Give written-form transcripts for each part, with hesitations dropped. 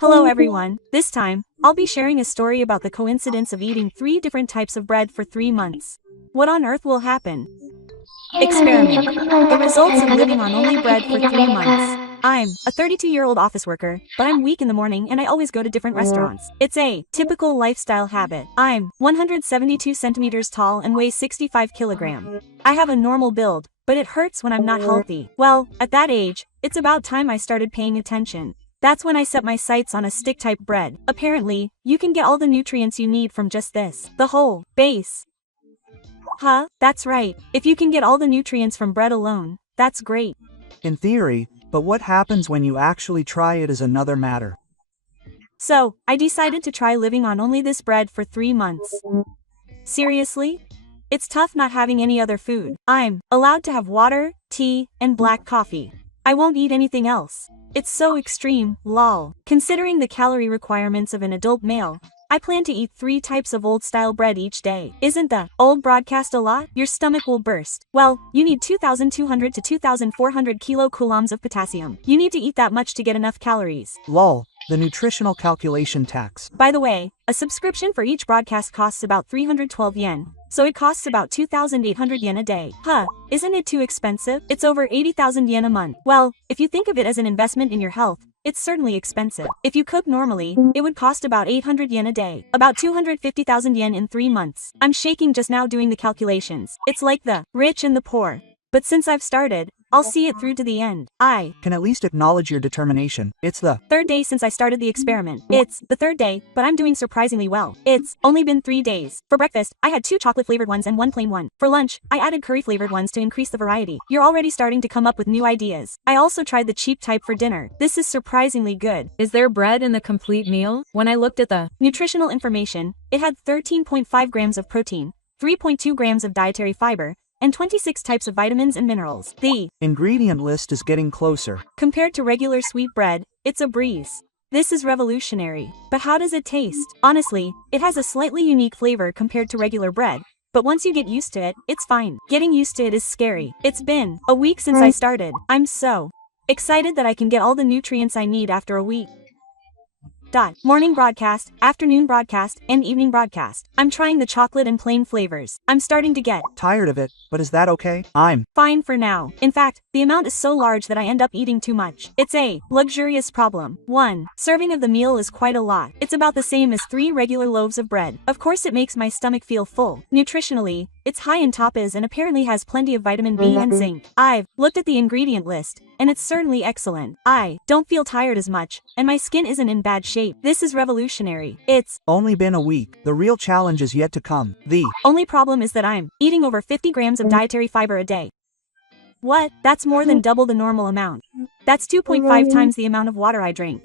Hello everyone, this time, I'll be sharing a story about the coincidence of eating 3 different types of bread for 3 months. What on earth will happen? Experiment. The results of living on only bread for 3 months. I'm a 32-year-old office worker, but I'm weak in the morning and I always go to different restaurants. It's a typical lifestyle habit. I'm 172 centimeters tall and weigh 65 kilograms. I have a normal build, but it hurts when I'm not healthy. Well, at that age, it's about time I started paying attention. That's when I set my sights on a stick-type bread. Apparently, you can get all the nutrients you need from just this. The whole base. Huh? That's right. If you can get all the nutrients from bread alone, that's great. In theory, but what happens when you actually try it is another matter. So, I decided to try living on only this bread for 3 months. Seriously? It's tough not having any other food. I'm allowed to have water, tea, and black coffee. I won't eat anything else. It's so extreme, lol. Considering the calorie requirements of an adult male, I plan to eat 3 types of old-style bread each day. Isn't the old broadcast a lot? Your stomach will burst. Well, you need 2,200 to 2,400 kilocoulombs of potassium. You need to eat that much to get enough calories. Lol, the nutritional calculation tax. By the way, a subscription for each broadcast costs about 312 yen. So it costs about 2,800 yen a day. Huh, isn't it too expensive? It's over 80,000 yen a month. Well, if you think of it as an investment in your health, it's certainly expensive. If you cook normally, it would cost about 800 yen a day. About 250,000 yen in 3 months. I'm shaking just now doing the calculations. It's like the rich and the poor. But since I've started, I'll see it through to the end. I can at least acknowledge your determination. It's the 3rd day since I started the experiment. It's the 3rd day, but I'm doing surprisingly well. It's only been 3 days. For breakfast, I had 2 chocolate-flavored ones and 1 plain one. For lunch, I added curry-flavored ones to increase the variety. You're already starting to come up with new ideas. I also tried the cheap type for dinner. This is surprisingly good. Is there bread in the complete meal? When I looked at the nutritional information, it had 13.5 grams of protein, 3.2 grams of dietary fiber, and 26 types of vitamins and minerals. The ingredient list is getting closer. Compared to regular sweet bread, it's a breeze. This is revolutionary. But how does it taste? Honestly, it has a slightly unique flavor compared to regular bread, but once you get used to it, it's fine. Getting used to it is scary. It's been a week since I started. I'm so excited that I can get all the nutrients I need after a week. Morning broadcast, afternoon broadcast, and evening broadcast. I'm trying the chocolate and plain flavors. I'm starting to get tired of it, but is that okay? I'm fine for now. In fact, the amount is so large that I end up eating too much. It's a luxurious problem. 1 serving of the meal is quite a lot. It's about the same as 3 regular loaves of bread. Of course it makes my stomach feel full. Nutritionally, it's high in tapas and apparently has plenty of vitamin B and zinc. I've looked at the ingredient list, and it's certainly excellent. I don't feel tired as much, and my skin isn't in bad shape. This is revolutionary. It's only been a week. The real challenge is yet to come. The only problem is that I'm eating over 50 grams of dietary fiber a day. What? That's more than double the normal amount. That's 2.5 times the amount of water I drink.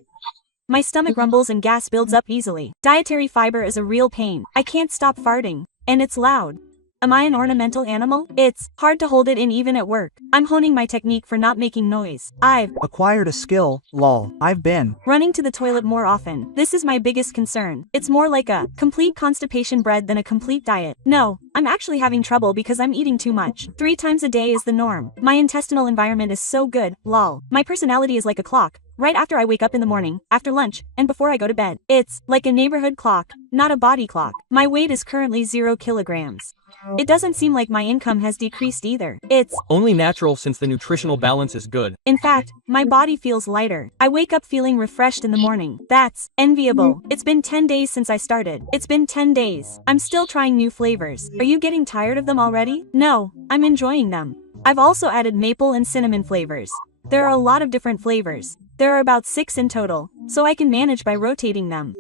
My stomach rumbles and gas builds up easily. Dietary fiber is a real pain. I can't stop farting, and it's loud. Am I an ornamental animal? It's hard to hold it in even at work. I'm honing my technique for not making noise. I've acquired a skill, lol. I've been running to the toilet more often. This is my biggest concern. It's more like a complete constipation bread than a complete diet. No, I'm actually having trouble because I'm eating too much. 3 times a day is the norm. My intestinal environment is so good, lol. My personality is like a clock. Right after I wake up in the morning, after lunch, and before I go to bed. It's like a neighborhood clock, not a body clock. My weight is currently 0 kilograms. It doesn't seem like my income has decreased either. It's only natural since the nutritional balance is good. In fact, my body feels lighter. I wake up feeling refreshed in the morning. That's enviable. It's been 10 days since I started. It's been 10 days. I'm still trying new flavors. Are you getting tired of them already? No, I'm enjoying them. I've also added maple and cinnamon flavors. There are a lot of different flavors. There are about 6 in total, so I can manage by rotating them.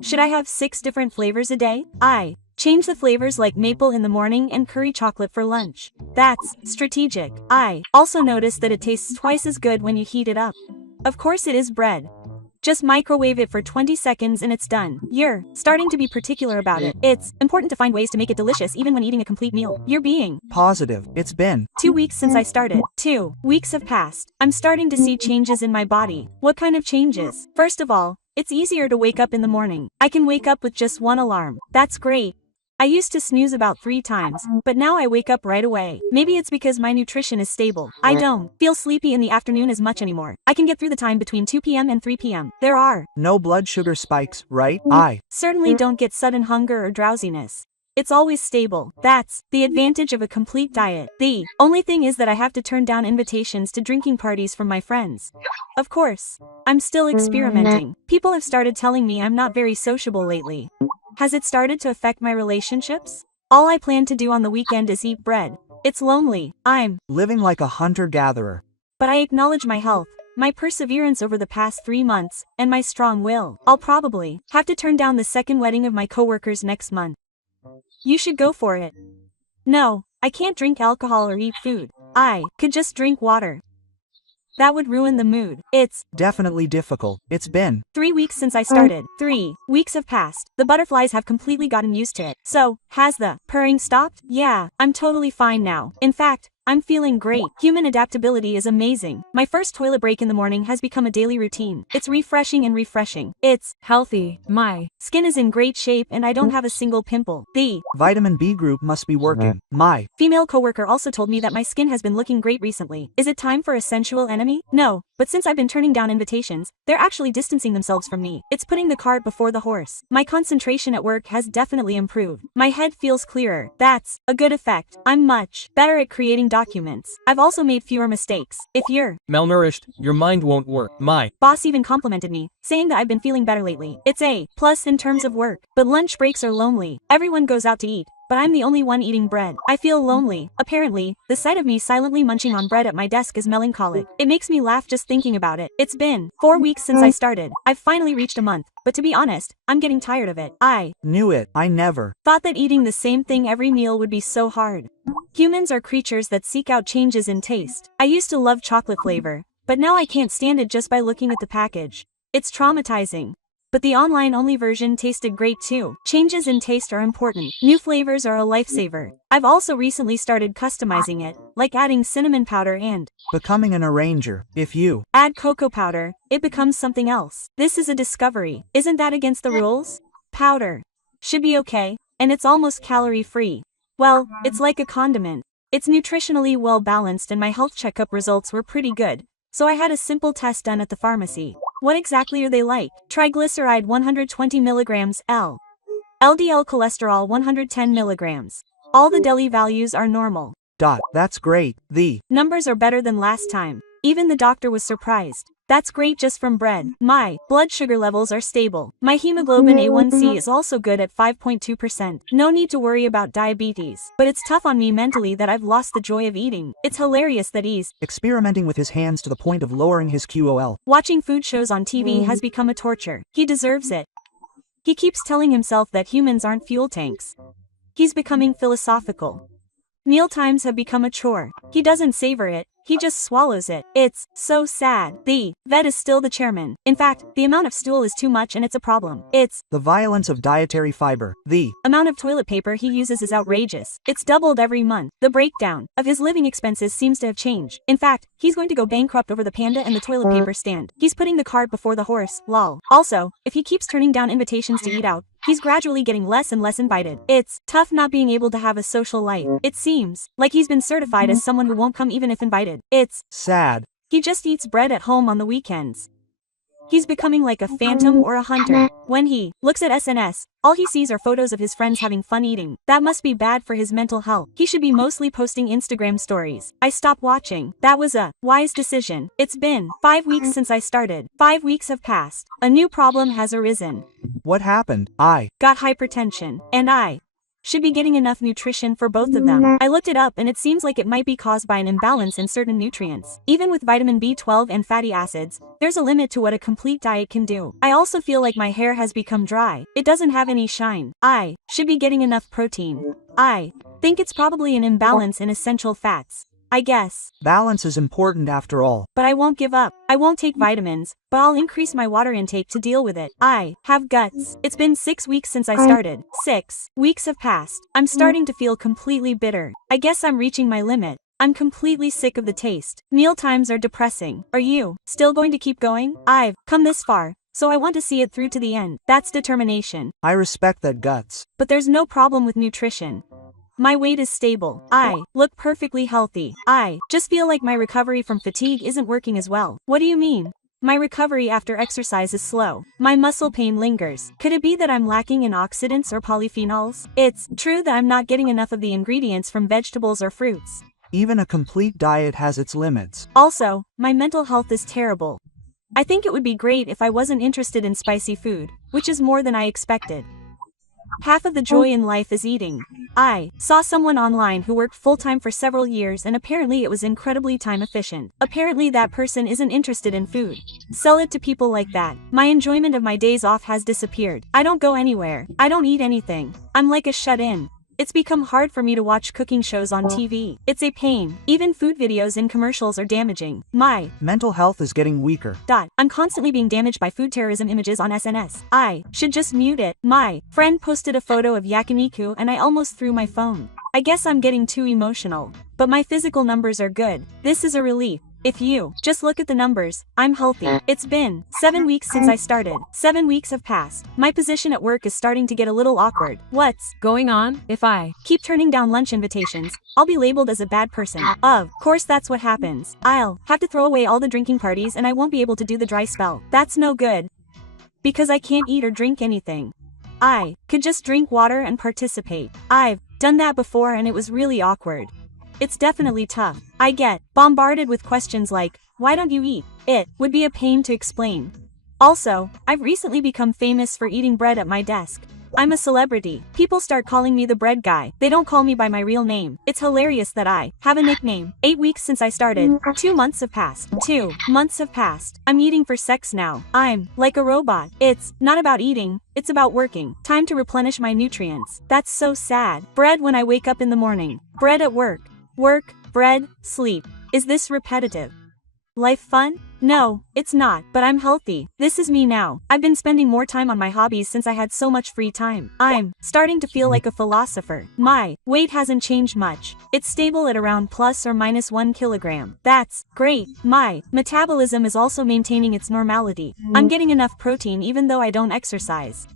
Should I have 6 different flavors a day? I change the flavors like maple in the morning and curry chocolate for lunch. That's strategic. I also noticed that it tastes twice as good when you heat it up. Of course it is bread. Just microwave it for 20 seconds and it's done. You're starting to be particular about it. It's important to find ways to make it delicious even when eating a complete meal. You're being positive. It's been 2 weeks since I started. 2 weeks have passed. I'm starting to see changes in my body. What kind of changes? First of all, it's easier to wake up in the morning. I can wake up with just 1 alarm. That's great. I used to snooze about 3 times, but now I wake up right away. Maybe it's because my nutrition is stable. I don't feel sleepy in the afternoon as much anymore. I can get through the time between 2 p.m. and 3 p.m. There are No blood sugar spikes, right? I certainly don't get sudden hunger or drowsiness. It's always stable. That's the advantage of a complete diet. The only thing is that I have to turn down invitations to drinking parties from my friends. Of course, I'm still experimenting. People have started telling me I'm not very sociable lately. Has it started to affect my relationships? All I plan to do on the weekend is eat bread. It's lonely. I'm living like a hunter-gatherer. but I acknowledge my health, my perseverance over the past 3 months, and my strong will. I'll probably have to turn down the second wedding of my coworkers next month. You should go for it. No, I can't drink alcohol or eat food. I could just drink water. That would ruin the mood. It's Definitely difficult. It's been 3 weeks since I started. 3 weeks have passed. The butterflies have completely gotten used to it. So, has the purring stopped? Yeah, I'm totally fine now. In fact, I'm feeling great. Human adaptability is amazing. My first toilet break in the morning has become a daily routine. It's refreshing and refreshing. It's Healthy. My skin is in great shape and I don't have a single pimple. The vitamin B group must be working. My female coworker also told me that my skin has been looking great recently. Is it time for a sensual enemy? No, but since I've been turning down invitations, they're actually distancing themselves from me. It's putting the cart before the horse. My concentration at work has definitely improved. My head feels clearer. That's a good effect. I'm much better at creating documents. I've also made fewer mistakes. If you're Malnourished, your mind won't work. My boss even complimented me, saying that I've been feeling better lately. It's a plus in terms of work. But lunch breaks are lonely. Everyone goes out to eat, but I'm the only one eating bread. I feel lonely. Apparently, the sight of me silently munching on bread at my desk is melancholic. It makes me laugh just thinking about it. It's been 4 weeks since I started. I've finally reached a month, but to be honest, I'm getting tired of it. I knew it. I never thought that eating the same thing every meal would be so hard. Humans are creatures that seek out changes in taste. I used to love chocolate flavor, but now I can't stand it just by looking at the package. It's traumatizing. But the online-only version tasted great too. Changes in taste are important. New flavors are a lifesaver. I've also recently started customizing it, like adding cinnamon powder and becoming an arranger. If you add cocoa powder, it becomes something else. This is a discovery. Isn't that against the rules? Powder should be okay, and it's almost calorie-free. Well, it's like a condiment. It's nutritionally well-balanced and my health checkup results were pretty good, so I had a simple test done at the pharmacy. What exactly are they like? Triglyceride 120 mg L. LDL cholesterol 110 mg. All the deli values are normal. That's great. The numbers are better than last time. Even the doctor was surprised. That's great just from bread. My blood sugar levels are stable. My hemoglobin A1C is also good at 5.2%. No need to worry about diabetes. But it's tough on me mentally that I've lost the joy of eating. It's hilarious that he's experimenting with his hands to the point of lowering his QOL. Watching food shows on TV has become a torture. He deserves it. He keeps telling himself that humans aren't fuel tanks. He's becoming philosophical. Meal times have become a chore. He doesn't savor it. He just swallows it. It's so sad. The vet is still the chairman. In fact, the amount of stool is too much and it's a problem. It's the violence of dietary fiber. The amount of toilet paper he uses is outrageous. It's doubled every month. The breakdown of his living expenses seems to have changed. In fact, he's going to go bankrupt over the panda and the toilet paper stand. He's putting the cart before the horse, lol. Also, if he keeps turning down invitations to eat out, he's gradually getting less and less invited. It's tough not being able to have a social life. It seems like he's been certified as someone who won't come even if invited. It's sad. He just eats bread at home on the weekends. He's becoming like a phantom or a hunter. When he looks at SNS, all he sees are photos of his friends having fun eating. That must be bad for his mental health. He should be mostly posting Instagram stories. I stopped watching. That was a wise decision. It's been 5 weeks since I started. 5 weeks have passed. A new problem has arisen. What happened? I got hypertension, and I should be getting enough nutrition for both of them. I looked it up and it seems like it might be caused by an imbalance in certain nutrients. Even with vitamin B12 and fatty acids, there's a limit to what a complete diet can do. I also feel like my hair has become dry. It doesn't have any shine. I should be getting enough protein. I think it's probably an imbalance in essential fats. I guess balance is important after all. But I won't give up. I won't take vitamins, but I'll increase my water intake to deal with it. I have guts. It's been 6 weeks since I started. 6 weeks have passed. I'm starting to feel completely bitter. I guess I'm reaching my limit. I'm completely sick of the taste. Meal times are depressing. Are you still going to keep going? I've come this far, so I want to see it through to the end. That's determination. I respect that guts. But there's no problem with nutrition. My weight is stable. I look perfectly healthy. I just feel like my recovery from fatigue isn't working as well. What do you mean? My recovery after exercise is slow. My muscle pain lingers. Could it be that I'm lacking in oxidants or polyphenols? It's true that I'm not getting enough of the ingredients from vegetables or fruits. Even a complete diet has its limits. Also, my mental health is terrible. I think it would be great if I wasn't interested in spicy food, which is more than I expected. Half of the joy in life is eating. I saw someone online who worked full-time for several years and apparently it was incredibly time efficient. Apparently that person isn't interested in food. Sell it to people like that. My enjoyment of my days off has disappeared. I don't go anywhere. I don't eat anything. I'm like a shut-in. It's become hard for me to watch cooking shows on TV. It's a pain. Even food videos and commercials are damaging. My mental health is getting weaker. I'm constantly being damaged by food terrorism images on SNS. I should just mute it. My friend posted a photo of yakiniku and I almost threw my phone. I guess I'm getting too emotional. But my physical numbers are good. This is a relief. If you just look at the numbers, I'm healthy. It's been 7 weeks since I started. 7 weeks have passed. My position at work is starting to get a little awkward. What's Going on? If I keep turning down lunch invitations, I'll be labeled as a bad person. Of course that's what happens. I'll have to throw away all the drinking parties and I won't be able to do the dry spell. That's no good. Because I can't eat or drink anything. I could just drink water and participate. I've done that before and it was really awkward. It's definitely tough. I get bombarded with questions like, why don't you eat? It would be a pain to explain. Also, I've recently become famous for eating bread at my desk. I'm a celebrity. People start calling me the bread guy. They don't call me by my real name. It's hilarious that I have a nickname. 8 weeks since I started. 2 months have passed. 2 months have passed. I'm eating for sex now. I'm like a robot. It's not about eating. It's about working. Time to replenish my nutrients. That's so sad. Bread when I wake up in the morning. Bread at work. Work, bread, sleep. Is this repetitive? Life fun? No, it's not, but I'm healthy. This is me now. I've been spending more time on my hobbies since I had so much free time. I'm starting to feel like a philosopher. My weight hasn't changed much. It's stable at around plus or minus 1 kilogram. That's great. My metabolism is also maintaining its normality. I'm getting enough protein even though I don't exercise.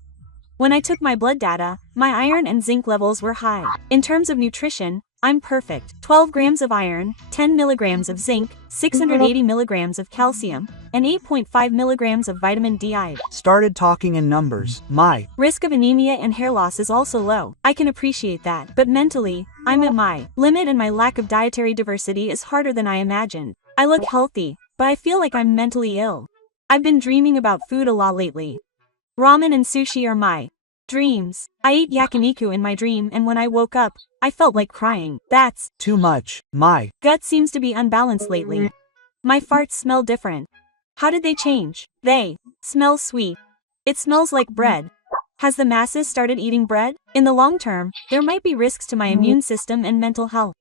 When I took my blood data, my iron and zinc levels were high. In terms of nutrition, I'm perfect. 12 grams of iron, 10 milligrams of zinc, 680 milligrams of calcium, and 8.5 milligrams of vitamin D. I've started talking in numbers. My risk of anemia and hair loss is also low. I can appreciate that. But mentally, I'm at my limit and my lack of dietary diversity is harder than I imagined. I look healthy, but I feel like I'm mentally ill. I've been dreaming about food a lot lately. Ramen and sushi are my dreams. I ate yakiniku in my dream and when I woke up, I felt like crying. That's too much. My gut seems to be unbalanced lately. My farts smell different. How did they change? They smell sweet. It smells like bread. Has the masses started eating bread? In the long term, there might be risks to my immune system and mental health.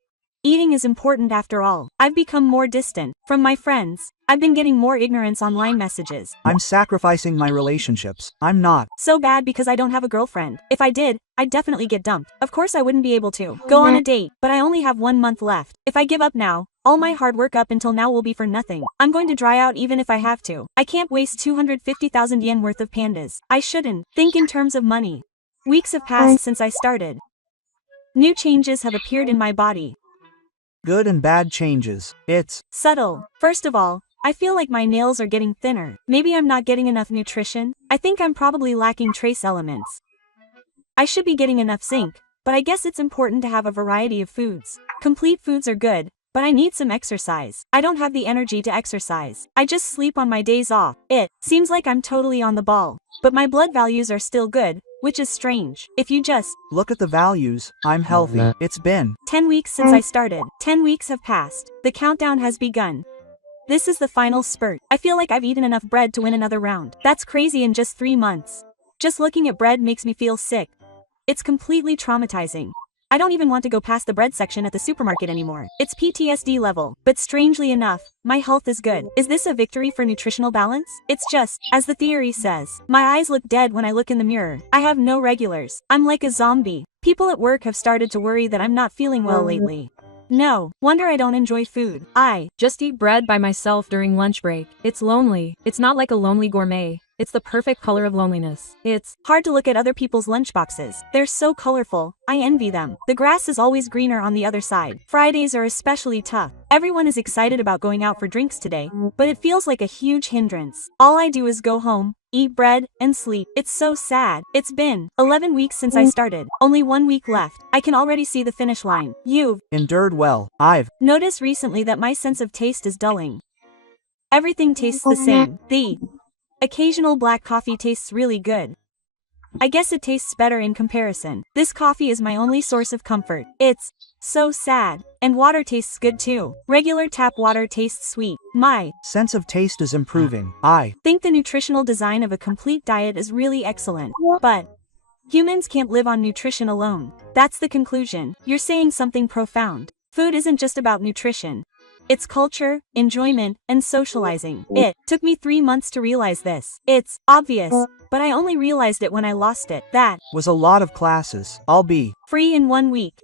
Eating is important after all. I've become more distant from my friends. I've been getting more ignorance online messages. I'm sacrificing my relationships. I'm not so bad because I don't have a girlfriend. If I did, I'd definitely get dumped. Of course I wouldn't be able to go on a date, but I only have 1 month left. If I give up now, all my hard work up until now will be for nothing. I'm going to dry out even if I have to. I can't waste 250,000 yen worth of pandas. I shouldn't think in terms of money. Weeks have passed since I started. New changes have appeared in my body. Good and bad changes. It's subtle. First of all, I feel like my nails are getting thinner. Maybe I'm not getting enough nutrition. I think I'm probably lacking trace elements. I should be getting enough zinc, but I guess it's important to have a variety of foods. Complete foods are good, but I need some exercise. I don't have the energy to exercise. I just sleep on my days off. It seems like I'm totally on the ball, but my blood values are still good, which is strange. If you just look at the values, I'm healthy. It's been 10 weeks since I started. 10 weeks have passed. The countdown has begun. This is the final spurt. I feel like I've eaten enough bread to win another round. That's crazy in just 3 months. Just looking at bread makes me feel sick. It's completely traumatizing. I don't even want to go past the bread section at the supermarket anymore. It's PTSD level. But strangely enough, my health is good. Is this a victory for nutritional balance? It's just, as the theory says, my eyes look dead when I look in the mirror. I have no regulars. I'm like a zombie. People at work have started to worry that I'm not feeling well lately. No wonder I don't enjoy food. I just eat bread by myself during lunch break. It's lonely. It's not like a lonely gourmet. It's the perfect color of loneliness. It's hard to look at other people's lunchboxes. They're so colorful. I envy them. The grass is always greener on the other side. Fridays are especially tough. Everyone is excited about going out for drinks today, but it feels like a huge hindrance. All I do is go home, eat bread, and sleep. It's so sad. It's been 11 weeks since I started. Only 1 week left. I can already see the finish line. You've Endured well. I've noticed recently that my sense of taste is dulling. Everything tastes the same. The occasional black coffee tastes really good. I guess it tastes better in comparison. This coffee is my only source of comfort. It's so sad. And water tastes good too. Regular tap water tastes sweet. My sense of taste is improving. I think the nutritional design of a complete diet is really excellent. But humans can't live on nutrition alone. That's the conclusion. You're saying something profound. Food isn't just about nutrition. It's culture, enjoyment, and socializing. It took me 3 months to realize this. It's obvious, but I only realized it when I lost it. That was a lot of classes. I'll be free in 1 week.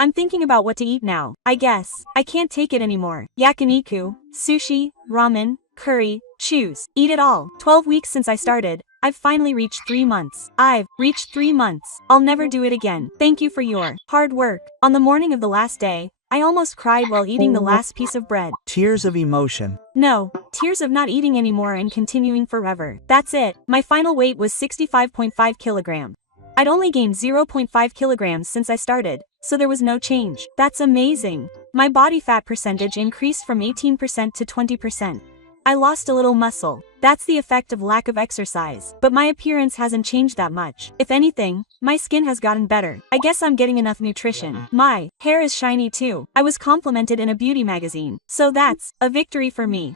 I'm thinking about what to eat now. I guess I can't take it anymore. Yakiniku, sushi, ramen, curry, choose. Eat it all. 12 weeks since I started. I've finally reached 3 months. I've reached 3 months. I'll never do it again. Thank you for your hard work. On the morning of the last day, I almost cried while eating the last piece of bread. tears of emotion. No, tears of not eating anymore and continuing forever. That's it. My final weight was 65.5 kilograms. I'd only gained 0.5 kilograms since I started, so there was no change. That's amazing. My body fat percentage increased from 18% to 20%. I lost a little muscle. That's the effect of lack of exercise. But my appearance hasn't changed that much. If anything, my skin has gotten better. I guess I'm getting enough nutrition. My hair is shiny too. I was complimented in a beauty magazine. So that's a victory for me.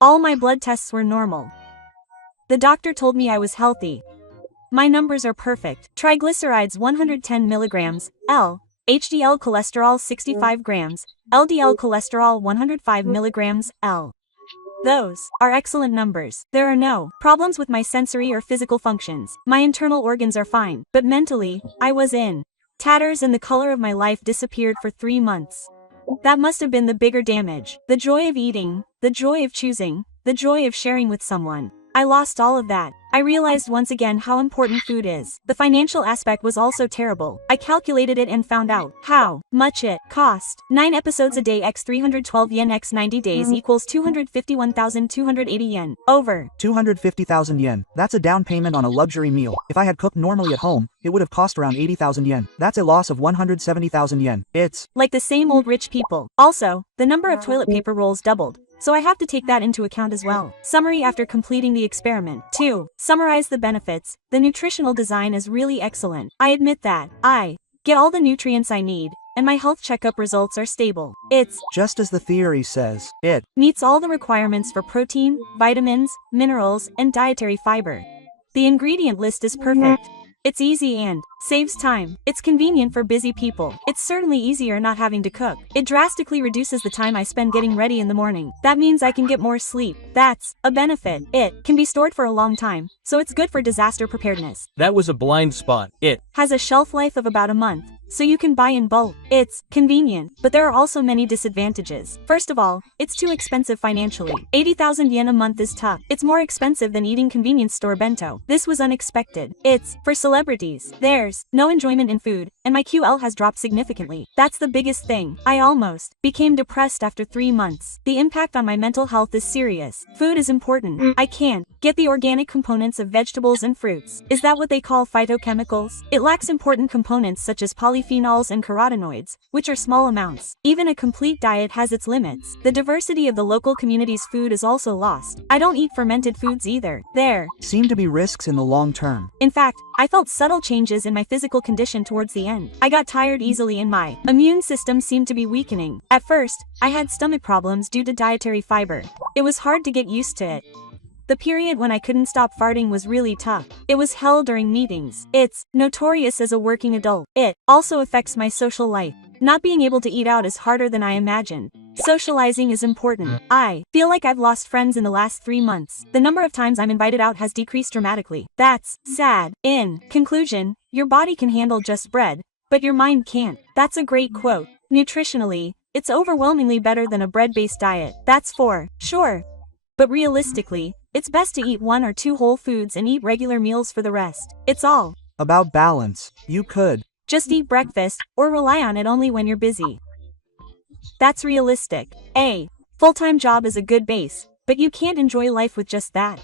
All my blood tests were normal. The doctor told me I was healthy. My numbers are perfect. Triglycerides 110 milligrams, HDL cholesterol 65 grams, LDL cholesterol 105 milligrams, Those are excellent numbers. There are no problems with my sensory or physical functions. My internal organs are fine, but mentally, I was in tatters and the color of my life disappeared for 3 months. That must have been the bigger damage. The joy of eating, the joy of choosing, the joy of sharing with someone. I lost all of that. I realized once again how important food is. The financial aspect was also terrible. I calculated it and found out how much it cost. 9 episodes a day x 312 yen x 90 days equals 251,280 yen. Over 250,000 yen. That's a down payment on a luxury meal. If I had cooked normally at home, it would have cost around 80,000 yen. That's a loss of 170,000 yen. It's like the same old rich people. Also, the number of toilet paper rolls doubled. So I have to take that into account as well. Summary after completing the experiment. 2. Summarize the benefits. The nutritional design is really excellent. I admit that. I get all the nutrients I need, and my health checkup results are stable. It's just as the theory says. It meets all the requirements for protein, vitamins, minerals, and dietary fiber. The ingredient list is perfect. It's easy and saves time. It's convenient for busy people. It's certainly easier not having to cook. It drastically reduces the time I spend getting ready in the morning. That means I can get more sleep. That's a benefit. It can be stored for a long time, so it's good for disaster preparedness. That was a blind spot. It has a shelf life of about a month, so you can buy in bulk. It's convenient, but there are also many disadvantages. First of all, it's too expensive financially. 80,000 yen a month is tough. It's more expensive than eating convenience store bento. This was unexpected. It's for celebrities. There's no enjoyment in food, and my QL has dropped significantly. That's the biggest thing. I almost became depressed after 3 months. The impact on my mental health is serious. Food is important. I can't get the organic components of vegetables and fruits. Is that what they call phytochemicals? It lacks important components such as polyphenols and carotenoids, which are small amounts. Even a complete diet has its limits. The diversity of the local community's food is also lost. I don't eat fermented foods either. There seem to be risks in the long term. In fact, I felt subtle changes in my physical condition towards the end. I got tired easily and my immune system seemed to be weakening. At first, I had stomach problems due to dietary fiber. It was hard to get used to it. The period when I couldn't stop farting was really tough. It was hell during meetings. It's notorious as a working adult. It also affects my social life. Not being able to eat out is harder than I imagined. Socializing is important. I feel like I've lost friends in the last 3 months. The number of times I'm invited out has decreased dramatically. That's sad. In conclusion, your body can handle just bread, but your mind can't. That's a great quote. Nutritionally, it's overwhelmingly better than a bread-based diet. That's for sure. But realistically, It's best to eat 1 or 2 whole foods and eat regular meals for the rest. It's all About balance. You could just eat breakfast, or rely on it only when you're busy. That's realistic. A full-time job is a good base, but you can't enjoy life with just that.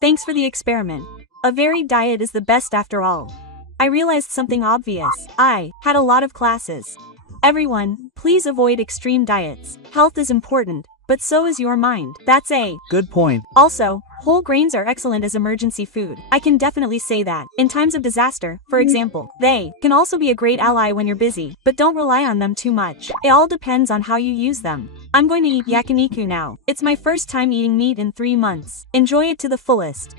Thanks for the experiment. A varied diet is the best after all. I realized something obvious. I had a lot of classes. Everyone, please avoid extreme diets. Health is important, but so is your mind. That's a good point. Also, whole grains are excellent as emergency food. I can definitely say that. In times of disaster, for example, they can also be a great ally when you're busy, but don't rely on them too much. It all depends on how you use them. I'm going to eat yakiniku now. It's my first time eating meat in 3 months. Enjoy it to the fullest.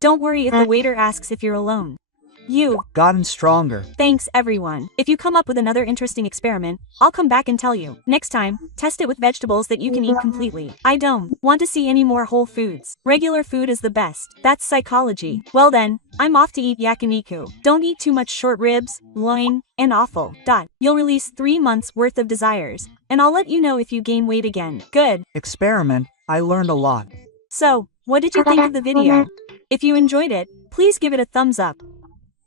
Don't worry if the waiter asks if you're alone. You've gotten stronger. Thanks, everyone. If you come up with another interesting experiment, I'll come back and tell you. Next time, test it with vegetables that you can eat completely. I don't want to see any more whole foods. Regular food is the best. That's psychology. Well then, I'm off to eat yakiniku. Don't eat too much short ribs, loin, and offal. You'll release 3 months worth of desires, and I'll let you know if you gain weight again. Good. Experiment. I learned a lot. So, what did you think of the video? If you enjoyed it, please give it a thumbs up.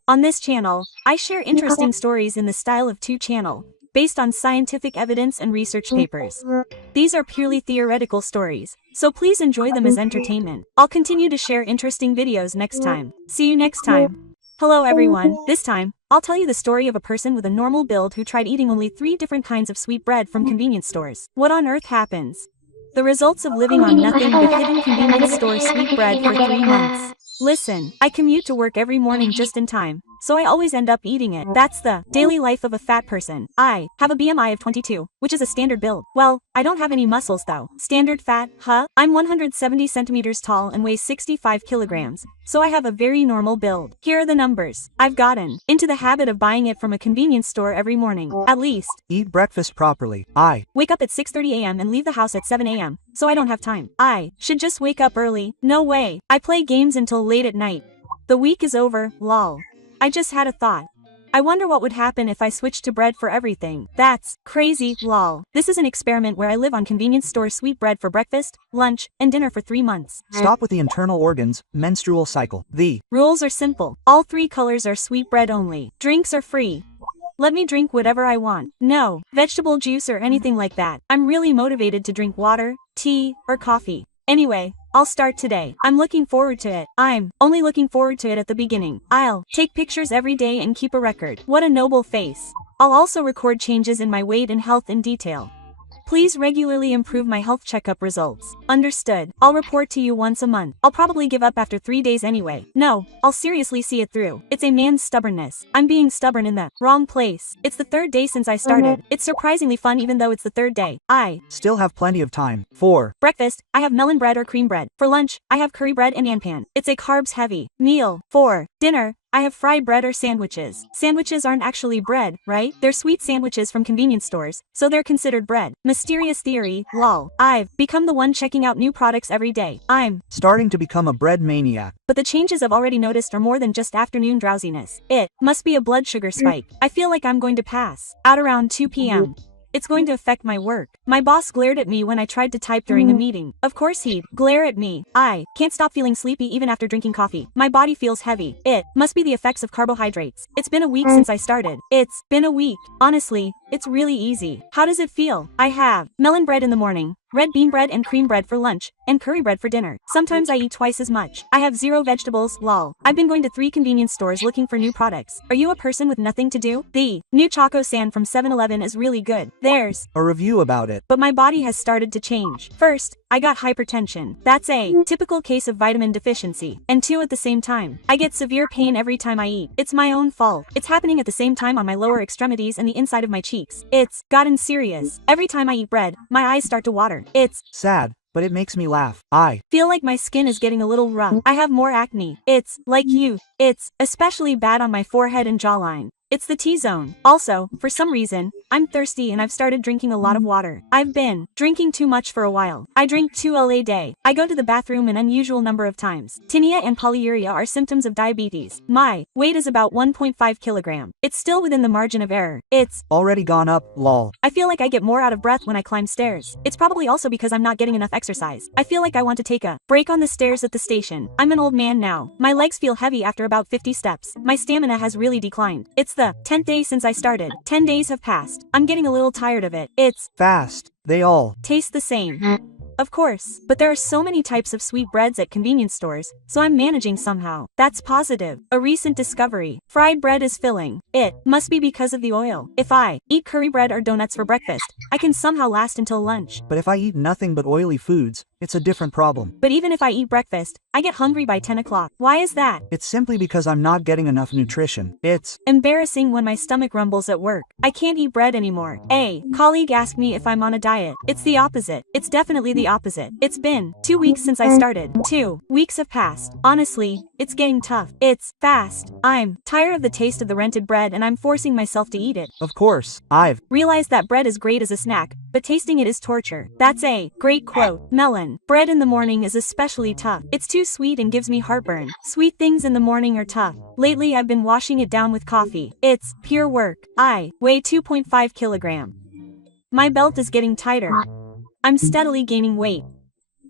On this channel, I share interesting stories in the style of 2 channel, based on scientific evidence and research papers. These are purely theoretical stories, so please enjoy them as entertainment. I'll continue to share interesting videos next time. See you next time. Hello everyone, this time, I'll tell you the story of a person with a normal build who tried eating only 3 different kinds of sweet bread from convenience stores. What on earth happens? The results of living on nothing but hidden convenience store sweet bread for 3 months. Listen, I commute to work every morning just in time, so I always end up eating it. That's the daily life of a fat person. I have a BMI of 22, which is a standard build. Well, I don't have any muscles though. Standard fat, huh? I'm 170 centimeters tall and weigh 65 kilograms, so I have a very normal build. Here are the numbers. I've gotten into the habit of buying it from a convenience store every morning, at least. Eat breakfast properly. I wake up at 6:30 a.m. and leave the house at 7 a.m., so I don't have time. I should just wake up early. No way. I play games until late at night. The week is over, lol. I just had a thought. I wonder what would happen if I switched to bread for everything. That's crazy, lol. This is an experiment where I live on convenience store sweet bread for breakfast, lunch, and dinner for 3 months. Stop with the internal organs, menstrual cycle. The rules are simple. All 3 colors are sweet bread only. Drinks are free. Let me drink whatever I want. No vegetable juice or anything like that. I'm really motivated to drink water, tea, or coffee. Anyway, I'll start today. I'm looking forward to it. I'm only looking forward to it at the beginning. I'll take pictures every day and keep a record. What a noble face. I'll also record changes in my weight and health in detail. Please regularly improve my health checkup results. Understood. I'll report to you once a month. I'll probably give up after 3 days anyway. No, I'll seriously see it through. It's a man's stubbornness. I'm being stubborn in the wrong place. It's the 3rd day since I started. It's surprisingly fun even though it's the 3rd day. I still have plenty of time. For breakfast, I have melon bread or cream bread. For lunch, I have curry bread and anpan. It's a carbs heavy meal. For dinner, I have fried bread or sandwiches. Sandwiches aren't actually bread, right? They're sweet sandwiches from convenience stores, so they're considered bread. Mysterious theory, lol. I've become the one checking out new products every day. I'm starting to become a bread maniac. But the changes I've already noticed are more than just afternoon drowsiness. It must be a blood sugar spike. I feel like I'm going to pass out around 2 p.m. It's going to affect my work. My boss glared at me when I tried to type during a meeting. Of course he'd glare at me. I can't stop feeling sleepy even after drinking coffee. My body feels heavy. It must be the effects of carbohydrates. It's been a week since I started. It's been a week. Honestly, it's really easy. How does it feel? I have melon bread in the morning, red bean bread and cream bread for lunch, and curry bread for dinner. Sometimes I eat twice as much. I have 0 vegetables, lol. I've been going to 3 convenience stores looking for new products. Are you a person with nothing to do? The new Choco Sand from 7-Eleven is really good. There's a review about it. But my body has started to change. First, I got hypertension. That's a typical case of vitamin deficiency. And 2 at the same time. I get severe pain every time I eat. It's my own fault. It's happening at the same time on my lower extremities and the inside of my cheeks. It's gotten serious. Every time I eat bread, my eyes start to water. It's sad, but it makes me laugh. I feel like my skin is getting a little rough. I have more acne. It's like you. It's especially bad on my forehead and jawline. It's the T-zone. Also, for some reason, I'm thirsty and I've started drinking a lot of water. I've been drinking too much for a while. I drink 2 L a day. I go to the bathroom an unusual number of times. Tinea and polyuria are symptoms of diabetes. My weight is about 1.5 kilogram. It's still within the margin of error. It's Already gone up, lol. I feel like I get more out of breath when I climb stairs. It's probably also because I'm not getting enough exercise. I feel like I want to take a break on the stairs at the station. I'm an old man now. My legs feel heavy after about 50 steps. My stamina has really declined. It's the 10th day since I started. 10 days have passed. I'm getting a little tired of it. It's Fast. They all taste the same. Of course, but there are so many types of sweet breads at convenience stores, so I'm managing somehow. That's positive. A recent discovery. Fried bread is filling. It must be because of the oil. If I eat curry bread or donuts for breakfast, I can somehow last until lunch. But if I eat nothing but oily foods, it's a different problem. But even if I eat breakfast, I get hungry by 10 o'clock. Why is that? It's simply because I'm not getting enough nutrition. It's Embarrassing when my stomach rumbles at work. I can't eat bread anymore. A colleague asked me if I'm on a diet. It's the opposite. It's definitely the opposite. It's been 2 weeks since I started. 2 weeks have passed. Honestly, it's getting tough. It's fast. I'm tired of the taste of the rented bread and I'm forcing myself to eat it. Of course, I've Realized that bread is great as a snack, but tasting it is torture. That's a great quote. Melon. Bread in the morning is especially tough. It's too sweet and gives me heartburn. Sweet things in the morning are tough. Lately I've been washing it down with coffee. It's pure work. I weigh 2.5 kilogram. My belt is getting tighter. I'm steadily gaining weight.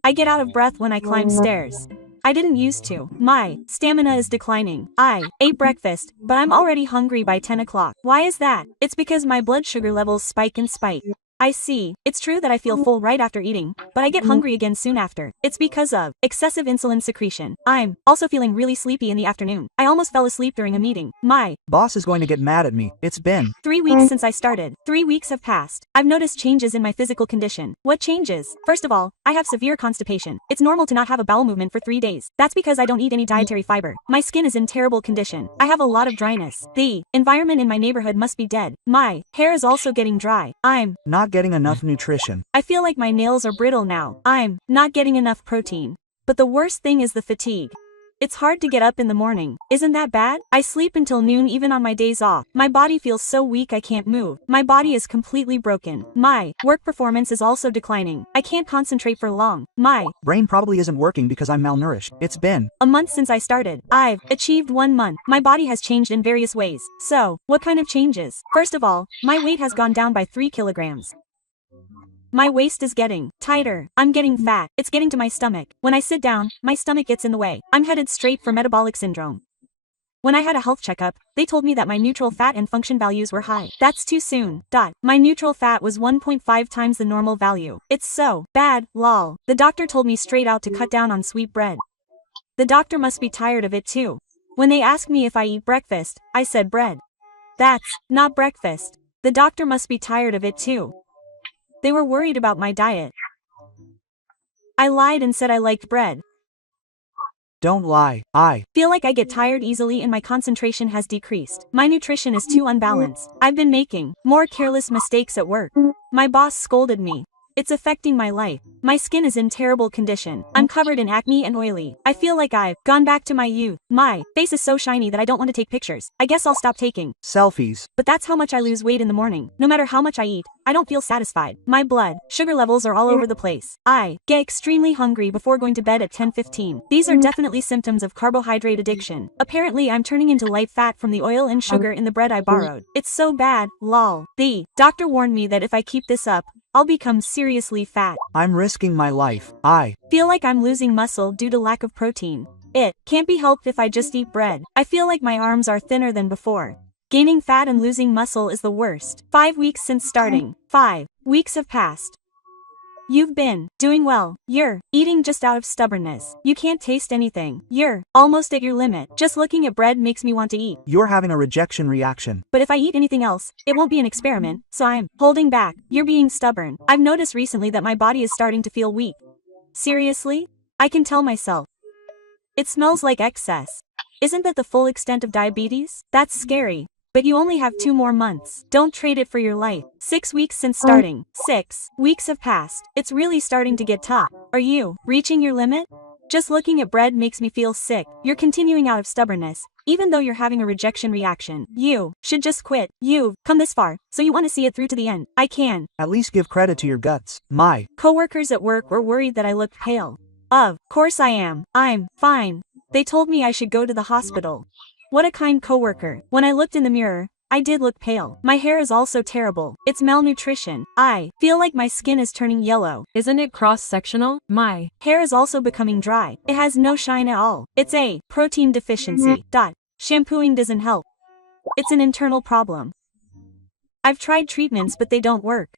I get out of breath when I climb stairs. I didn't used to. My stamina is declining. I ate breakfast, but I'm already hungry by 10 o'clock. Why is that? It's because my blood sugar levels spike and spike. I see. It's true that I feel full right after eating, but I get hungry again soon after. It's because of excessive insulin secretion. I'm also feeling really sleepy in the afternoon. I almost fell asleep during a meeting. My boss is going to get mad at me. It's been 3 weeks since I started. 3 weeks have passed. I've noticed changes in my physical condition. What changes? First of all, I have severe constipation. It's normal to not have a bowel movement for 3 days. That's because I don't eat any dietary fiber. My skin is in terrible condition. I have a lot of dryness. The environment in my neighborhood must be dead. My hair is also getting dry. I'm not getting enough nutrition. I feel like my nails are brittle now. I'm not getting enough protein. But the worst thing is the fatigue. It's hard to get up in the morning. Isn't that bad? I sleep until noon even on my days off. My body feels so weak I can't move. My body is completely broken. My work performance is also declining. I can't concentrate for long. My Brain probably isn't working because I'm malnourished. It's been a month since I started. I've achieved 1 month. My body has changed in various ways. So, what kind of changes? First of all, my weight has gone down by 3 kilograms. My waist is getting tighter. I'm getting fat. It's getting to my stomach. When I sit down, my stomach gets in the way. I'm headed straight for metabolic syndrome. When I had a health checkup, they told me that my neutral fat and function values were high. That's too soon. My neutral fat was 1.5 times the normal value. It's so bad, lol. The doctor told me straight out to cut down on sweet bread. The doctor must be tired of it too. When they asked me if I eat breakfast, I said bread. That's not breakfast. The doctor must be tired of it too. They were worried about my diet. I lied and said I liked bread. Don't lie. I Feel like I get tired easily and my concentration has decreased. My nutrition is too unbalanced. I've been making more careless mistakes at work. My boss scolded me. It's affecting my life. My skin is in terrible condition. I'm covered in acne and oily. I feel like I've gone back to my youth. My face is so shiny that I don't want to take pictures. I guess I'll stop taking selfies. But that's how much I lose weight in the morning. No matter how much I eat, I don't feel satisfied. My blood sugar levels are all over the place. I get extremely hungry before going to bed at 10:15. These are definitely symptoms of carbohydrate addiction. Apparently I'm turning into light fat from the oil and sugar in the bread I borrowed. It's so bad, lol. The doctor warned me that if I keep this up, I'll become seriously fat. I'm risking my life. I Feel like I'm losing muscle due to lack of protein. It can't be helped if I just eat bread. I feel like my arms are thinner than before. Gaining fat and losing muscle is the worst. 5 weeks since starting. 5 weeks have passed. You've been doing well. You're eating just out of stubbornness. You can't taste anything. You're almost at your limit. Just looking at bread makes me want to eat. You're having a rejection reaction. But if I eat anything else, it won't be an experiment, so I'm holding back. You're being stubborn. I've noticed recently that my body is starting to feel weak. Seriously? I can tell myself. It smells like excess. Isn't that the full extent of diabetes? That's scary. But you only have 2 more months. Don't trade it for your life. 6 weeks since starting. 6 weeks have passed. It's really starting to get tough. Are you reaching your limit? Just looking at bread makes me feel sick. You're continuing out of stubbornness, even though you're having a rejection reaction. You should just quit. You've come this far, so you want to see it through to the end. I can. At least give credit to your guts. My Coworkers at work were worried that I looked pale. Of course I am. I'm fine. They told me I should go to the hospital. What a kind coworker. When I looked in the mirror, I did look pale. My hair is also terrible. It's malnutrition. I feel like my skin is turning yellow. Isn't it cross-sectional? My Hair is also becoming dry. It has no shine at all. It's a protein deficiency. Shampooing doesn't help. It's an internal problem. I've tried treatments but they don't work.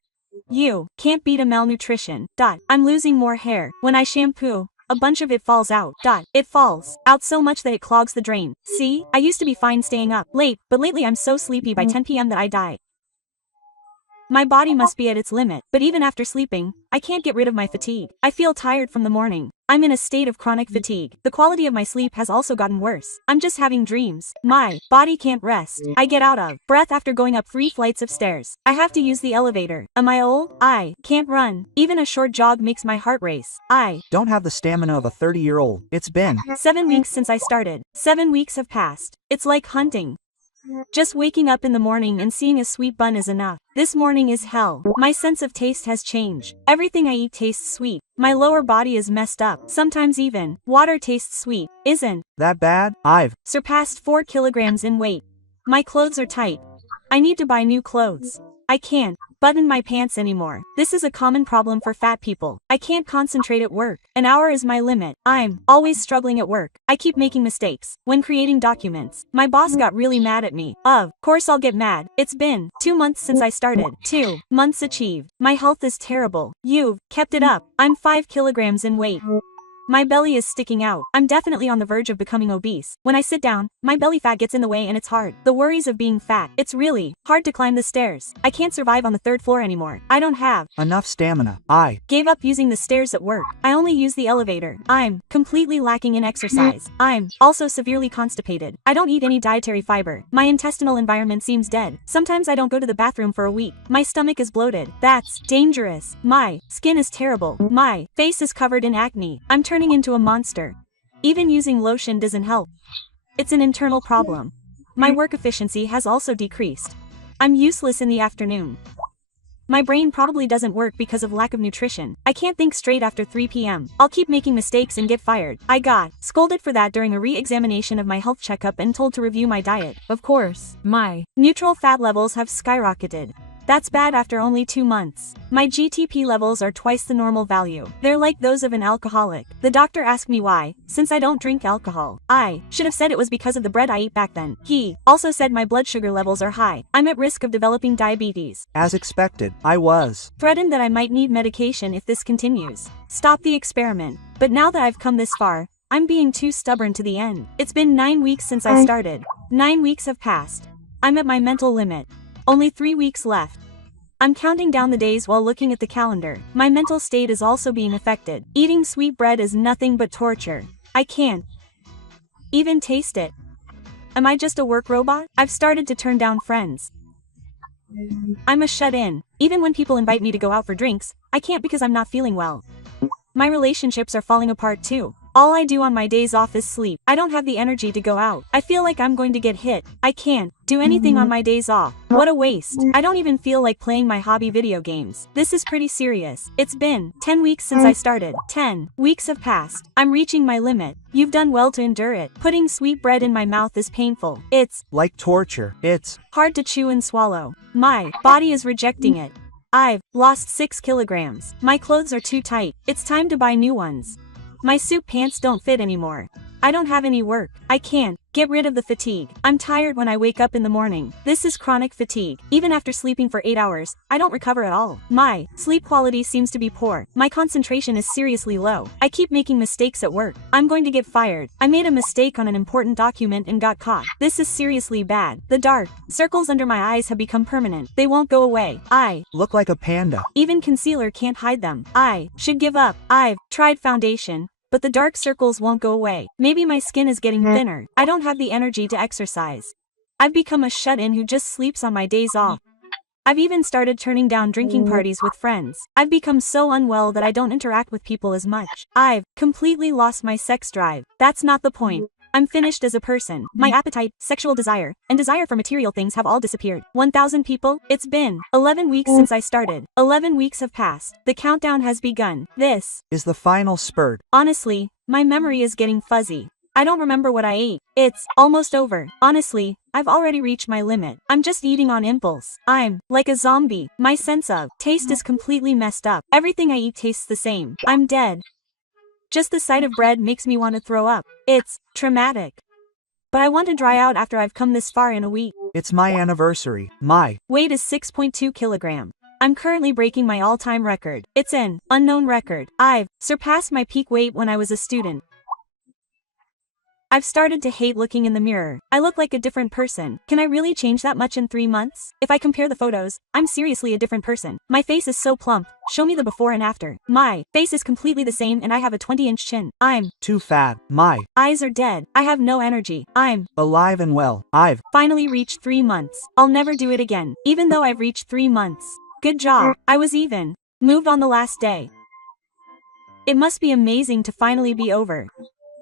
You can't beat a malnutrition. I'm losing more hair. When I shampoo, a bunch of it falls out. It falls out so much that it clogs the drain. See, I used to be fine staying up late, but lately I'm so sleepy by 10 p.m. that I die. My body must be at its limit, but even after sleeping, I can't get rid of my fatigue. I feel tired from the morning. I'm in a state of chronic fatigue. The quality of my sleep has also gotten worse. I'm just having dreams. My body can't rest. I get out of breath after going up 3 flights of stairs. I have to use the elevator. Am I old? I can't run. Even a short jog makes my heart race. I don't have the stamina of a 30-year-old. It's been 7 weeks since I started. 7 weeks have passed. It's like hunting. Just waking up in the morning and seeing a sweet bun is enough. This morning is hell. My sense of taste has changed. Everything I eat tastes sweet. My lower body is messed up. Sometimes even water tastes sweet. Isn't that bad? I've surpassed 4 kilograms in weight. My clothes are tight. I need to buy new clothes. I can't button my pants anymore. This is a common problem for fat people. I can't concentrate at work. An hour is my limit. I'm always struggling at work. I keep making mistakes when creating documents. My boss got really mad at me. Of course I'll get mad. It's been 2 months since I started. 2 months achieved. My health is terrible. You've kept it up. I'm 5 kilograms in weight. My belly is sticking out. I'm definitely on the verge of becoming obese. When I sit down, my belly fat gets in the way and it's hard. The worries of being fat. It's really hard to climb the stairs. I can't survive on the 3rd floor anymore. I don't have enough stamina. I gave up using the stairs at work. I only use the elevator. I'm completely lacking in exercise. I'm also severely constipated. I don't eat any dietary fiber. My intestinal environment seems dead. Sometimes I don't go to the bathroom for a week. My stomach is bloated. That's dangerous. My skin is terrible. My face is covered in acne. I'm turning into a monster. Even using lotion doesn't help. It's an internal problem. My work efficiency has also decreased. I'm useless in the afternoon. My brain probably doesn't work because of lack of nutrition. I can't think straight after 3 p.m. I'll keep making mistakes and get fired. I got scolded for that during a re-examination of my health checkup and told to review my diet. Of course, my neutral fat levels have skyrocketed. That's bad after only 2 months. My GTP levels are twice the normal value. They're like those of an alcoholic. The doctor asked me why, since I don't drink alcohol. I should have said it was because of the bread I ate back then. He also said my blood sugar levels are high. I'm at risk of developing diabetes. As expected, I was threatened that I might need medication if this continues. Stop the experiment. But now that I've come this far, I'm being too stubborn to the end. It's been 9 weeks since I started. 9 weeks have passed. I'm at my mental limit. Only 3 weeks left. I'm counting down the days while looking at the calendar. My mental state is also being affected. Eating sweet bread is nothing but torture. I can't even taste it. Am I just a work robot? I've started to turn down friends. I'm a shut-in. Even when people invite me to go out for drinks, I can't because I'm not feeling well. My relationships are falling apart too. All I do on my days off is sleep. I don't have the energy to go out. I feel like I'm going to get hit. I can't do anything on my days off. What a waste. I don't even feel like playing my hobby video games. This is pretty serious. It's been 10 weeks since I started. 10 weeks have passed. I'm reaching my limit. You've done well to endure it. Putting sweet bread in my mouth is painful. It's like torture. It's hard to chew and swallow. My body is rejecting it. I've lost 6 kilograms. My clothes are too tight. It's time to buy new ones. My suit pants don't fit anymore. I don't have any work. I can't get rid of the fatigue. I'm tired when I wake up in the morning. This is chronic fatigue. Even after sleeping for 8 hours, I don't recover at all. My sleep quality seems to be poor. My concentration is seriously low. I keep making mistakes at work. I'm going to get fired. I made a mistake on an important document and got caught. This is seriously bad. The dark circles under my eyes have become permanent. They won't go away. I look like a panda. Even concealer can't hide them. I should give up. I've tried foundation, but the dark circles won't go away. Maybe my skin is getting thinner. I don't have the energy to exercise. I've become a shut-in who just sleeps on my days off. I've even started turning down drinking parties with friends. I've become so unwell that I don't interact with people as much. I've completely lost my sex drive. That's not the point. I'm finished as a person. My appetite, sexual desire, and desire for material things have all disappeared. 1,000 people? It's been 11 weeks since I started. 11 weeks have passed. The countdown has begun. This is the final spurt. Honestly, my memory is getting fuzzy. I don't remember what I ate. It's almost over. Honestly, I've already reached my limit. I'm just eating on impulse. I'm like a zombie. My sense of taste is completely messed up. Everything I eat tastes the same. I'm dead. Just the sight of bread makes me want to throw up. It's traumatic. But I want to dry out after I've come this far in a week. It's my anniversary. My weight is 6.2 kilograms. I'm currently breaking my all-time record. It's an unknown record. I've surpassed my peak weight when I was a student. I've started to hate looking in the mirror. I look like a different person. Can I really change that much in 3 months? If I compare the photos, I'm seriously a different person. My face is so plump. Show me the before and after. My face is completely the same and I have a 20-inch chin. I'm too fat. My eyes are dead. I have no energy. I'm alive and well. I've finally reached 3 months. I'll never do it again. Even though I've reached 3 months. Good job. I was even moved on the last day. It must be amazing to finally be over.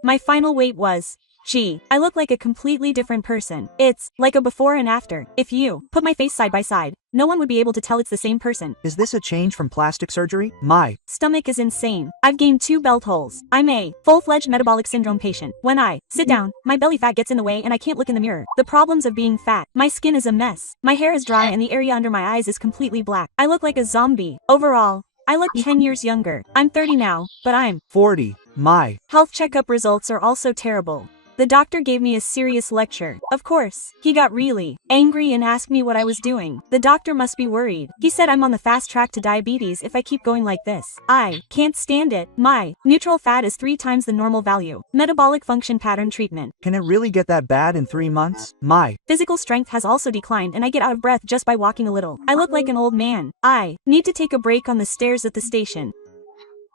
My final weight was, gee, I look like a completely different person. It's like a before and after. If you put my face side by side, no one would be able to tell it's the same person. Is this a change from plastic surgery? My stomach is insane. I've gained 2 belt holes. I'm a full-fledged metabolic syndrome patient. When I sit down, my belly fat gets in the way and I can't look in the mirror. The problems of being fat. My skin is a mess. My hair is dry and the area under my eyes is completely black. I look like a zombie. Overall, I look 10 years younger. I'm 30 now, but I'm 40. My health checkup results are also terrible. The doctor gave me a serious lecture. Of course, he got really angry and asked me what I was doing. The doctor must be worried. He said I'm on the fast track to diabetes if I keep going like this. I can't stand it. My neutral fat is 3 times the normal value. Metabolic function pattern treatment. Can it really get that bad in 3 months? My physical strength has also declined and I get out of breath just by walking a little. I look like an old man. I need to take a break on the stairs at the station.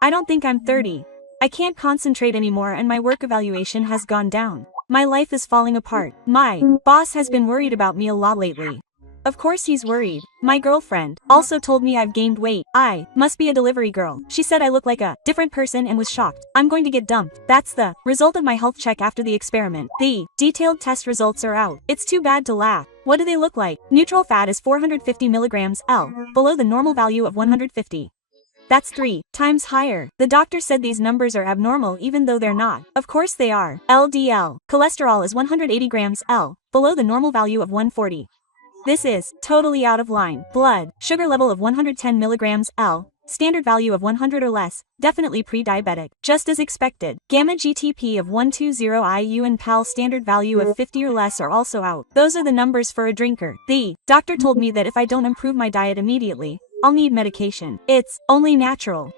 I don't think I'm 30. I can't concentrate anymore and my work evaluation has gone down. My life is falling apart. My boss has been worried about me a lot lately. Of course he's worried. My girlfriend also told me I've gained weight. I must be a delivery girl. She said I look like a different person and was shocked. I'm going to get dumped. That's the result of my health check after the experiment. The detailed test results are out. It's too bad to laugh. What do they look like? Neutral fat is 450 milligrams L, below the normal value of 150. That's 3 times higher. The doctor said these numbers are abnormal even though they're not. Of course they are. LDL. Cholesterol is 180 grams L, below the normal value of 140. This is totally out of line. Blood sugar level of 110 milligrams L, standard value of 100 or less, definitely pre-diabetic. Just as expected. Gamma GTP of 120 IU and PAL standard value of 50 or less are also out. Those are the numbers for a drinker. The doctor told me that if I don't improve my diet immediately, I'll need medication. It's only natural.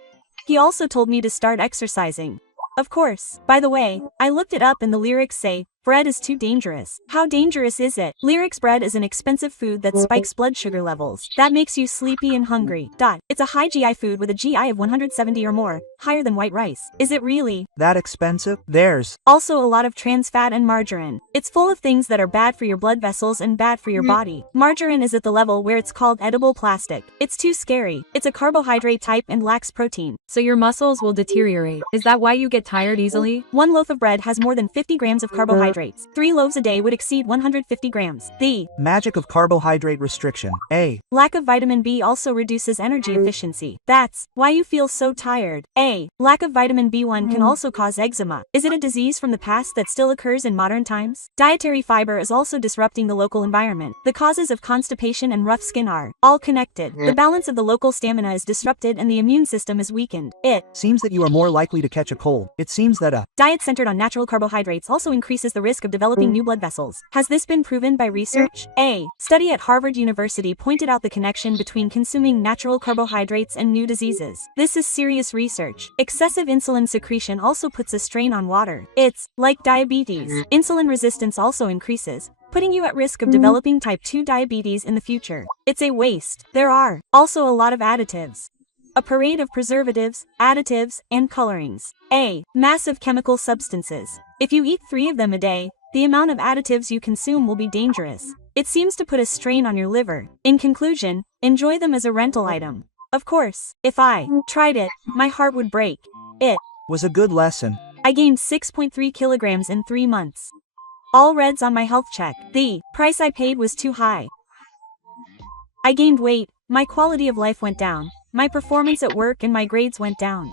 He also told me to start exercising. Of course. By the way, I looked it up and the lyrics say, bread is too dangerous. How dangerous is it? Lyrics bread is an expensive food that spikes blood sugar levels. That makes you sleepy and hungry. It's a high GI food with a GI of 170 or more, higher than white rice. Is it really that expensive? There's also a lot of trans fat and margarine. It's full of things that are bad for your blood vessels and bad for your body. Margarine is at the level where it's called edible plastic. It's too scary. It's a carbohydrate type and lacks protein. So your muscles will deteriorate. Is that why you get tired easily? 1 loaf of bread has more than 50 grams of carbohydrates. 3 loaves a day would exceed 150 grams. The magic of carbohydrate restriction. A lack of vitamin B also reduces energy efficiency. That's why you feel so tired. A lack of vitamin B1 can also cause eczema. Is it a disease from the past that still occurs in modern times? Dietary fiber is also disrupting the local environment. The causes of constipation and rough skin are all connected. The balance of the local stamina is disrupted and the immune system is weakened. It seems that you are more likely to catch a cold. It seems that a diet centered on natural carbohydrates also increases the risk of developing new blood vessels. Has this been proven by research? A study at Harvard University pointed out the connection between consuming natural carbohydrates and new diseases. This is serious research. Excessive insulin secretion also puts a strain on water. It's like diabetes. Insulin resistance also increases, putting you at risk of developing type 2 diabetes in the future. It's a waste. There are also a lot of additives. A parade of preservatives, additives, and colorings. A massive chemical substances. If you eat 3 of them a day, the amount of additives you consume will be dangerous. It seems to put a strain on your liver. In conclusion, enjoy them as a rental item. Of course, if I tried it, my heart would break. It Was a good lesson. I gained 6.3 kilograms in 3 months. All reds on my health check. The price I paid was too high. I gained weight, my quality of life went down, my performance at work and my grades went down.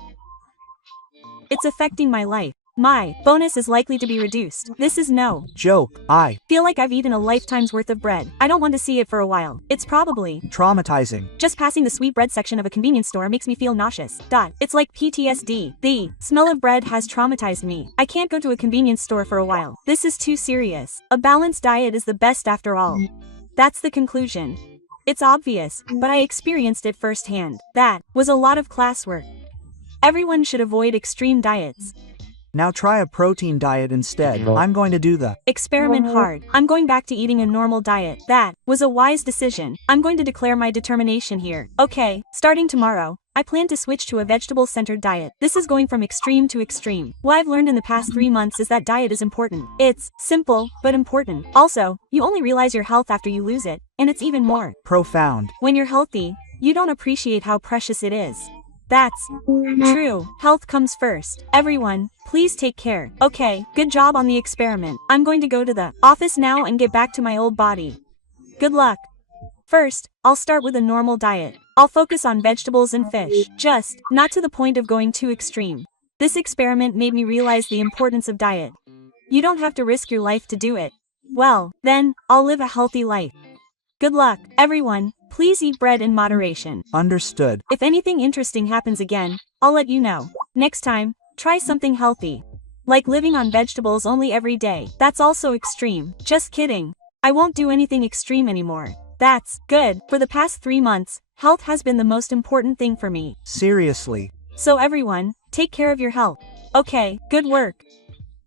It's affecting my life. My bonus is likely to be reduced. This is no Joke. I feel like I've eaten a lifetime's worth of bread. I don't want to see it for a while. It's probably Traumatizing. just passing the sweet bread section of a convenience store makes me feel nauseous. It's like PTSD. The smell of bread has traumatized me. I can't go to a convenience store for a while. This is too serious. A balanced diet is the best after all. That's the conclusion. It's obvious, but I experienced it firsthand. That was a lot of classwork. Everyone should avoid extreme diets. Now try a protein diet instead. I'm going to do the Experiment hard. I'm going back to eating a normal diet. That was a wise decision. I'm going to declare my determination here. Okay, starting tomorrow, I plan to switch to a vegetable-centered diet. This is going from extreme to extreme. What I've learned in the past 3 months is that diet is important. It's simple, but important. Also, you only realize your health after you lose it, and it's even more profound. when you're healthy, you don't appreciate how precious it is. That's true. Health comes first. Everyone, please take care. Okay, good job on the experiment. I'm going to go to the office now and get back to my old body. Good luck. First, I'll start with a normal diet. I'll focus on vegetables and fish. Just not to the point of going too extreme. This experiment made me realize the importance of diet. You don't have to risk your life to do it. Well, then, I'll live a healthy life. Good luck, everyone. Please eat bread in moderation. Understood. If anything interesting happens again, I'll let you know. Next time, try something healthy. Like living on vegetables only every day. That's also extreme. Just kidding. I won't do anything extreme anymore. That's good. For the past 3 months, health has been the most important thing for me. Seriously. So everyone, take care of your health. Okay, good work.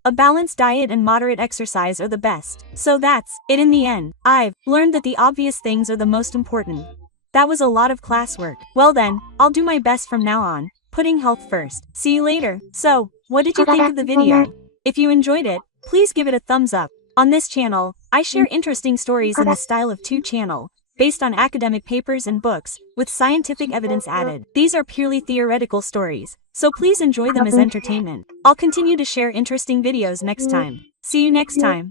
A balanced diet and moderate exercise are the best. So that's it in the end. I've learned that the obvious things are the most important. That was a lot of classwork. Well then, I'll do my best from now on, putting health first. See you later. So, what did you think of the video? If you enjoyed it, please give it a thumbs up. On this channel, I share interesting stories in the style of 2 channel, based on academic papers and books, with scientific evidence added. These are purely theoretical stories, so please enjoy them as entertainment. I'll continue to share interesting videos next time. See you next time.